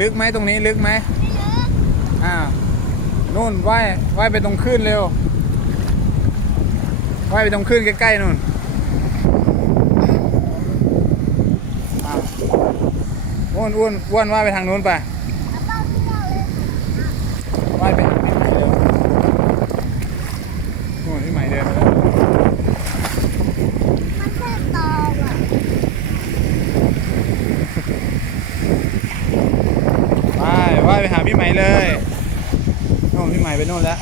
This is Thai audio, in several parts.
ลึกไหมตรงนี้ลึกไหมไม่เยอะอ่านู่นว่ายว่ายไปตรงขึ้นเร็วว่ายไปตรงขึ้นใกล้ๆนู่นอ่าอ้วนอ้วนอ้วนว่ายไปทางนู้นไป เอาเป้าที่เราเลย ว่ายไปหาพี่ใหม่เร็วนู่นพี่ใหม่เดินมาแล้ว มันแค่ตออะ ว่ายว่ายไปหาพี่ใหม่เลยนู่นพี่ใหม่ ไปนู่นแล้ว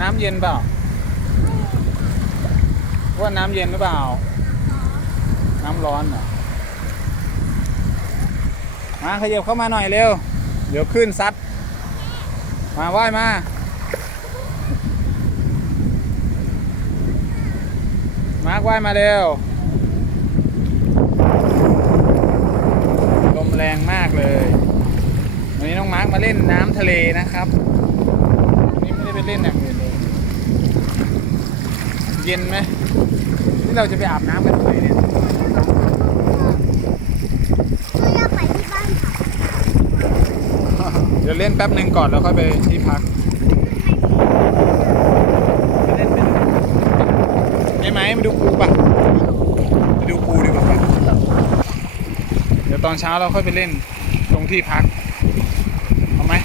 น้ำเย็นเปล่า ว่าน้ำเย็นหรือเปล่า น้ำร้อนเหรอมาขยับเข้ามาหน่อยเร็ว เดี๋ยวขึ้นซัด มาว่ายมา มาว่ายมาเร็ว ลมแรงมากเลย วันนี้น้องมาร์กมาเล่นน้ำทะเลนะครับ วันนี้ไม่ได้ไปเล่นอย่างอื่นเลย เย็นไหม เราจะไปอาบน้ำกันตรงไหนเนี่ยเราอยากไปที่บ้านค่ะเดี๋ยวเล่นแป๊บหนึ่งก่อนแล้วค่อยไปที่พักไปเล่นไปเล่นได้ไหมมาดูปูป่ะไปดูปูดีกว่าป่ะเดี๋ยวตอนเช้าเราค่อยไปเล่นตรงที่พักเอาไหม เ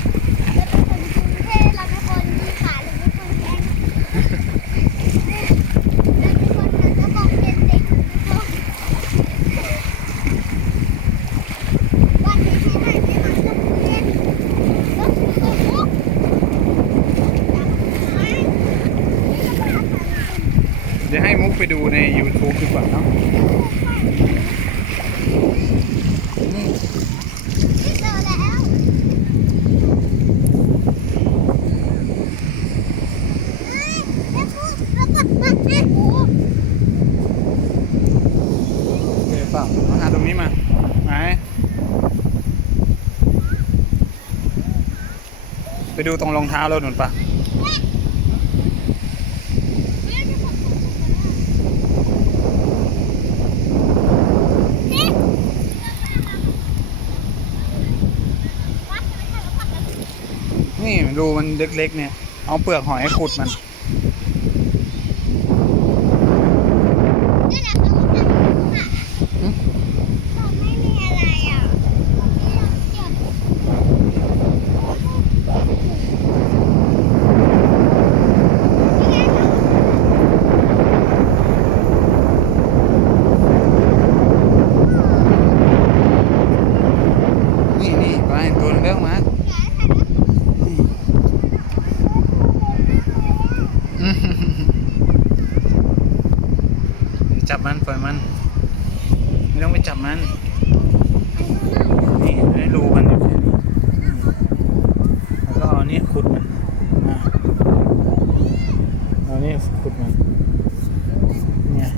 ราเป็นคนกรุงเทพเราเป็นคนมีขาหรือเป็นคนแข็งเราเป็นคนเราจะบอกเป็นเด็กวันนี้ที่ไหนไม่มาก็เล่นแล้วก็ลุกไม่ เดี๋ยว ให้มุกไปดูใน YouTube ดีกว่าเนาะนี่เจอแล้วเฮ้ม่พูดแล้วก็มาแม่พูดโอเคเปล่ามาหาตรงนี้มาไหนไปดูตรงรองเท้าเราหนุนปะ นี่รูมันเล็กๆเนี่ย เอาเปลือกหอยขุดมันไม่มีอะไรอ่นี่นี่ไปตัวนึงเร็วมา จับมันปล่อยมัน ไม่ต้องไปจับมัน นี่ให้รูมันอยู่แค่นี้แล้วก็เอานี่ขุดมันเอานี่ขุดมัน เนี่ย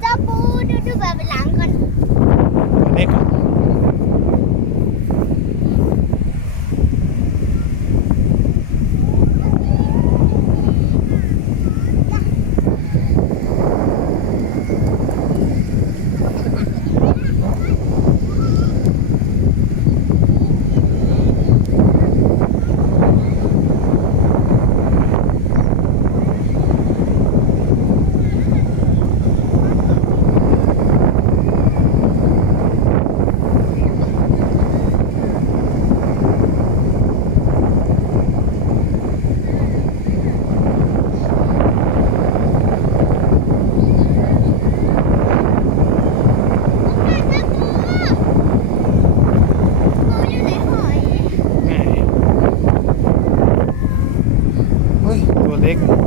เจ้าปูดูดูแบบหลังก่อน ตัวเล็กอะไง เ